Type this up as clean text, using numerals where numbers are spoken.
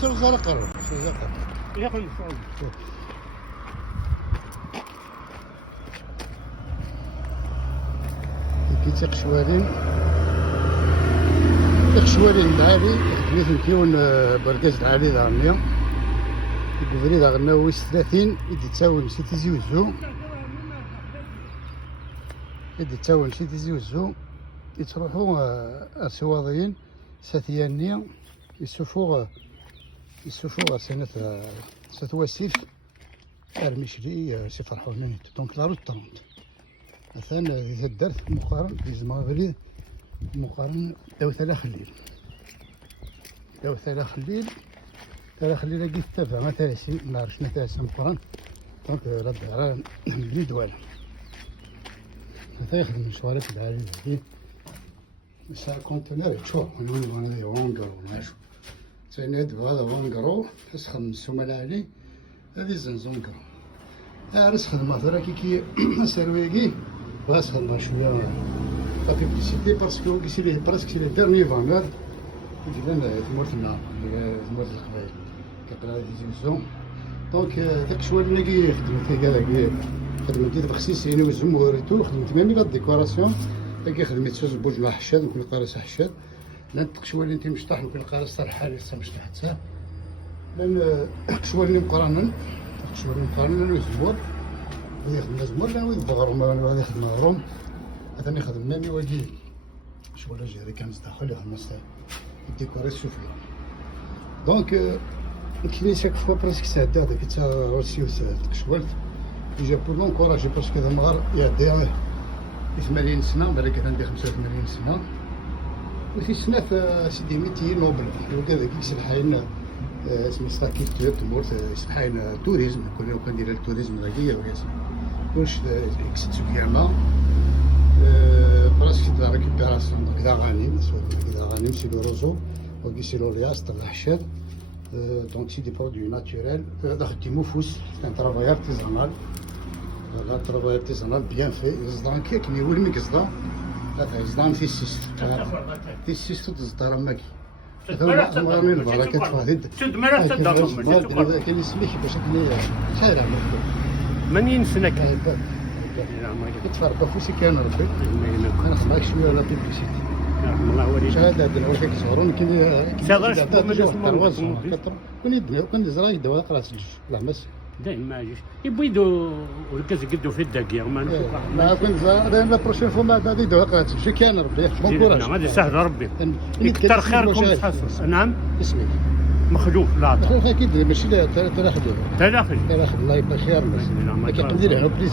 توزع قرر كي تقشوالين العالي مثل كيون بركاز العالي دارنيا البريد غنا ويس 30 يدي تساوي نسيت يزوزو يتروحوا السواضيين ساتيانية يسوفوا سنة ستواسيف المشري سيفرحوا لنا دونك لا روت 30 مثلا هذه الدرت مقارن في زماغري مقارن داوثلا خليل لقيت تفا ما تاسي ما عرفش نتاسا مقارن دونك رد على البليد والا هذا يخدم مشوارات العالية هذه سا كونتينر تشوف انا وانقرو ماشو تايناد هذا وانقرو تسخن السومه العالي هذه زنزونكا نسخن مثلا كي سيرويكي واسخن شويه لا بيبليسيتي باسكو كيسي ليه براسك سي لي ديرني فانور كيفان تمورتنا تمورت القبائل كيقرا هذه زنزون دونك داك شويه اللي كيخدموا فيه كاع خدمت بخسيسين والزموريتو خدمت ميمي لا ديكوراسيون كي خدمت سوز بوج مع حشاد نكون قارص حشاد لان التقشوالي انت مشطح نكون قارص صار حالي لسه مشطح حتى لان التقشوالي مقارنن والزمور هذا يخدم الزمور لان ويد بغرهم هذا يخدم غروم هذا يخدم ميمي واجي شويه جيري كان داخل يخدم الديكوري سوفلي دونك كلي شاك فوا براسك ساعه هذاك تا راسيو تقشوالت جا بور لونكوراجي باسكو هذا المغار يعدي 80 سنه بالك عندي 85 سنه وفي سنه سيدي ميتي نوبل وكذا كيس الحين اسمي ستاكيت تمورت الحين توريزم كنا كندير التوريزم ذاكيه وكاس واش اكسيت كيما براسك دا ريكوبيراسيون اذا غاني سي لو روزو وكيسي لو رياس تاع الحشاد دونك سي دي برودوي ناتوريل هذا خدمو فوس كان ترافاي ارتيزانال لا ترافاي ارتيزانال بيان في زدان كيك مي ولمي كزدا لا زدان في السيستو تزدار ماكي هذا مغامين البركه تفاهد سد مرات تدار كاين يسميك باش كني خير منين سنك كتفرق فوسي كان ربي انا خلاك شويه ولا بيبليسيتي الله وليك شهاده هاد الوقت كيصورون كون زراي دواء قراص لا مس دايما ما جيش يبيدوا والكاس يقدوا في الدقيق ما نشوف ما كنت زراي لا بروشين فوا ما غادي دواء قراص شي كان ربي بون كوراج غادي سهل ربي يكثر خيركم تحسن نعم اسمك مخلوف لا مخلوف اكيد ماشي لا تراخد تداخل الله يبارك خير ما كيقدر له بليز